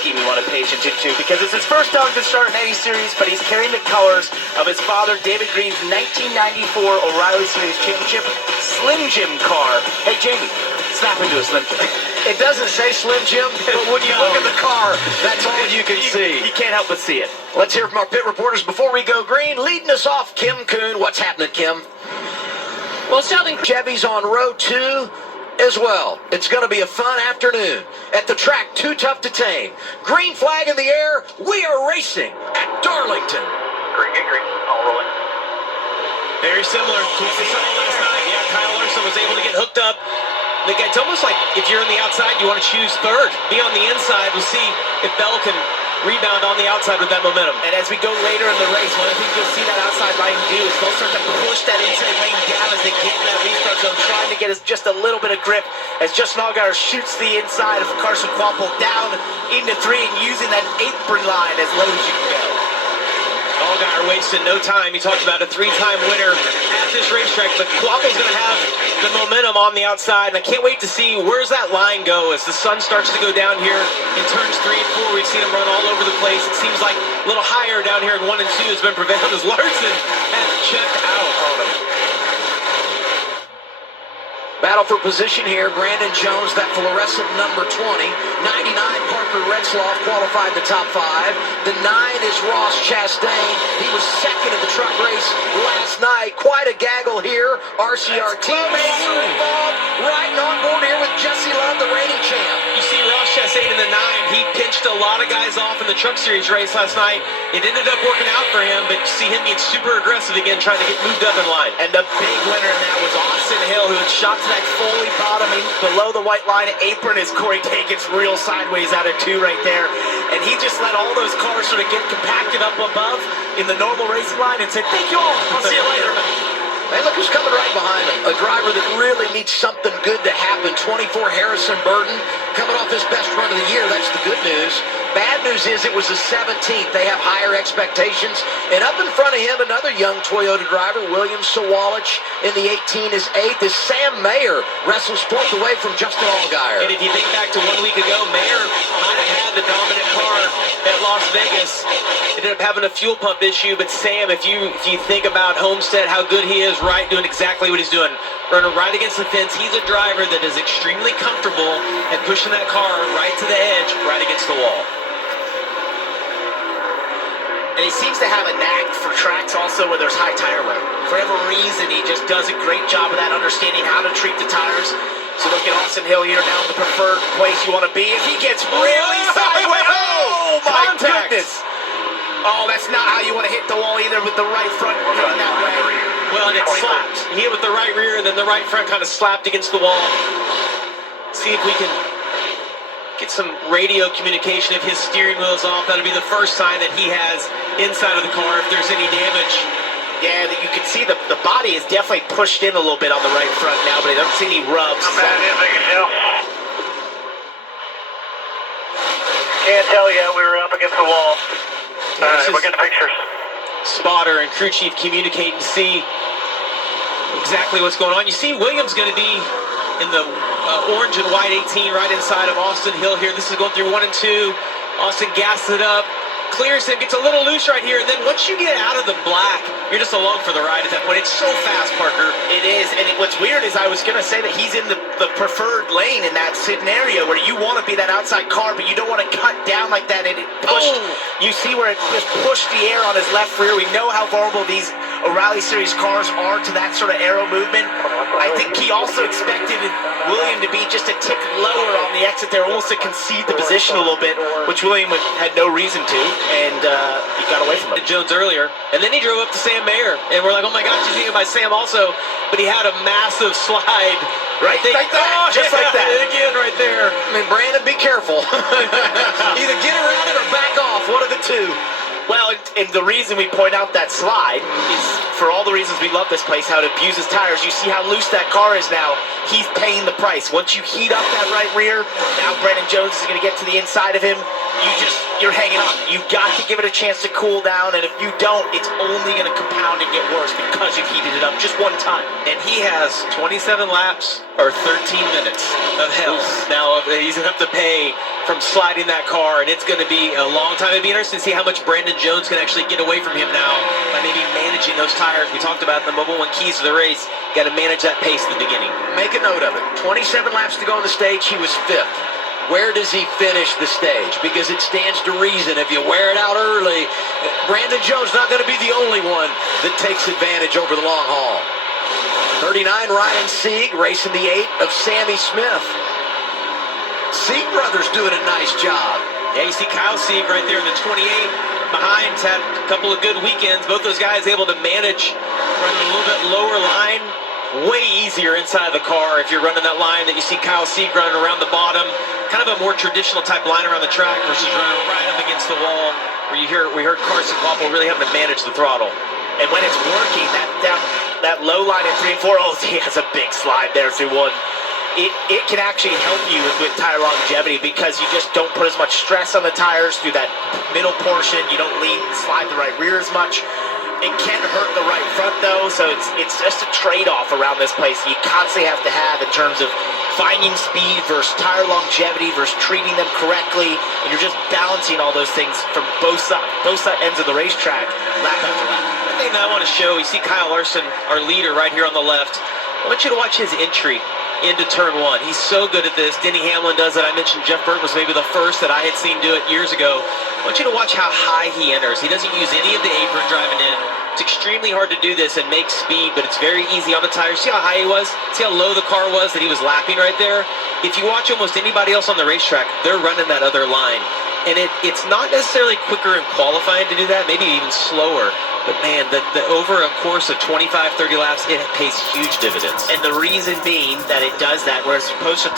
scheme you want to pay attention to because it's his first Darlington start in any series, but he's carrying the colors of his father, David Green's 1994 O'Reilly Series Championship Slim Jim car. Hey, Jamie, snap into a Slim Jim. It doesn't say Slim Jim, but when you look at the car, that's all you can see. You can't help but see it. Let's hear from our pit reporters before we go green. Leading us off, Kim Kuhn. What's happening, Kim? Well, Sheldon, Chevy's on row 2 as well. It's going to be a fun afternoon. At the track, too tough to tame. Green flag in the air. We are racing at Darlington. Green. All rolling. Very similar to what we saw last night. Yeah, Kyle Larson was able to get hooked up. It's almost like if you're on the outside, you want to choose third. Be on the inside. We'll see if Bell can rebound on the outside with that momentum. And as we go later in the race, one of the things you'll see that outside line do is they'll start to push that inside lane down as they get in that restart zone, trying to get us just a little bit of grip as Justin Allgaier shoots the inside of Carson Quapple down into 3 and using that apron line as low as you can go. Allgaier wasted no time. He talked about a 3-time winner at this racetrack, but Quapple's going to have the momentum on the outside, and I can't wait to see where's that line go as the sun starts to go down here in turns 3 and 4. We've seen him run all over the place. It seems like a little higher down here in 1 and 2 has been prevented as Larson has checked out on him. Battle for position here. Brandon Jones, that fluorescent number 20. 99, Parker Retzloff qualified the top 5. The 9 is Ross Chastain. He was second in the truck race last night. Quite a gaggle here. RCR teammates are involved. Riding on board here with Jesse Love, the reigning champ. You see Ross Chastain in the 9. He pinched a lot of guys off in the Truck Series race last night. It ended up working out for him, but you see him being super aggressive again, trying to get moved up in line. And the big winner in that was Austin Hill, who had shot to that Foley bottoming below the white line apron as Corey Takett's real sideways out of 2 right there. And he just let all those cars sort of get compacted up above in the normal racing line and said, thank you all, I'll see you later. Hey, look who's coming right behind him. A driver that really needs something good to happen. 24, Harrison Burton, coming off his best run of the year. That's the good news. Bad news is it was the 17th. They have higher expectations. And up in front of him, another young Toyota driver, William Sawalich, in the 18 is 8th. Is Sam Mayer wrestles 4th away from Justin Allgaier. And if you think back to 1 week ago, Mayer might have had the dominant car at Las Vegas. Ended up having a fuel pump issue, but Sam, if you think about Homestead, how good he is, right, doing exactly what he's doing, running right against the fence. He's a driver that is extremely comfortable at pushing that car right to the edge, right against the wall. And he seems to have a knack for tracks also where there's high tire wear. For whatever reason, he just does a great job of that, understanding how to treat the tires. So look at Austin Hill here now in the preferred place you want to be. If he gets really sideways, oh my goodness. Oh, that's not how you want to hit the wall either, with the right front hitting that way. Well, and it slapped. He hit with the right rear, and then the right front kind of slapped against the wall. See if we can get some radio communication. If his steering wheel is off, that'll be the first sign that he has inside of the car if there's any damage. Yeah, you can see the body is definitely pushed in a little bit on the right front now, but I don't see any rubs. Can't tell yet. We were up against the wall. All right, we're getting pictures. Spotter and crew chief communicate and see exactly what's going on. You see Williams going to be in the orange and white 18 right inside of Austin Hill here. This is going through 1 and 2. Austin gasses it up, clears him, gets a little loose right here, and then once you get out of the black, you're just along for the ride at that point. It's so fast, Parker. It is, and what's weird is I was going to say that he's in the preferred lane in that scenario where you want to be that outside car, but you don't want to cut down like that, and it pushed. You see where it just pushed the air on his left rear. We know how vulnerable these O'Reilly Series cars are to that sort of aero movement. I think he also expected William to be just a tick lower on the exit there, almost to concede the position a little bit, which William had no reason to, and he got away from it. Jones earlier, and then he drove up to Sam Mayer, and we're like, oh my gosh, he's thinking by Sam also, but he had a massive slide. Right there, just like that. Again, right there. I mean, Brandon, be careful. Either get around it or back off, one of the two. Well, and the reason we point out that slide is for all the reasons we love this place, how it abuses tires. You see how loose that car is now. He's paying the price. Once you heat up that right rear, now Brandon Jones is going to get to the inside of him. you're hanging on. You've got to give it a chance to cool down, and if you don't, it's only going to compound and get worse because you've heated it up just one time. And he has 27 laps or 13 minutes of hell. Now he's going to have to pay from sliding that car, and it's going to be a long time. It'd be interesting to see how much Brandon Jones can actually get away from him now by maybe managing those tires. We talked about the number one keys to the race. Got to manage that pace at the beginning. Make a note of it. 27 laps to go on the stage. He was 5th. Where does he finish the stage? Because it stands to reason if you wear it out early, Brandon Jones not going to be the only one that takes advantage over the long haul. 39, Ryan Sieg racing the 8 of Sammy Smith. Sieg brothers doing a nice job. Yeah, you see Kyle Sieg right there in the 28 behind. He's had a couple of good weekends. Both those guys able to manage running a little bit lower line. Way easier inside the car if you're running that line that you see Kyle Sieg running around the bottom. Kind of a more traditional type line around the track versus running right up against the wall where we heard Carson Koppel really having to manage the throttle. And when it's working, that low line in 3 and 4, oh, he has a big slide there through 1. It can actually help you with tire longevity because you just don't put as much stress on the tires through that middle portion. You don't lead and slide the right rear as much. It can hurt the right front though, so it's just a trade-off around this place you constantly have to have in terms of finding speed versus tire longevity versus treating them correctly, and you're just balancing all those things from both ends of the racetrack, lap after lap. The thing that I want to show, you see Kyle Larson, our leader right here on the left. I want you to watch his entry into turn 1. He's so good at this. Denny Hamlin does it. I mentioned Jeff Burton was maybe the first that I had seen do it years ago. I want you to watch how high he enters. He doesn't use any of the apron driving in. It's extremely hard to do this and make speed, but it's very easy on the tires. See how high he was? See how low the car was that he was lapping right there? If you watch almost anybody else on the racetrack, they're running that other line. And it's not necessarily quicker in qualifying to do that, maybe even slower. But man, the over a course of 25, 30 laps, it pays huge dividends. And the reason being that it does that, where it's supposed to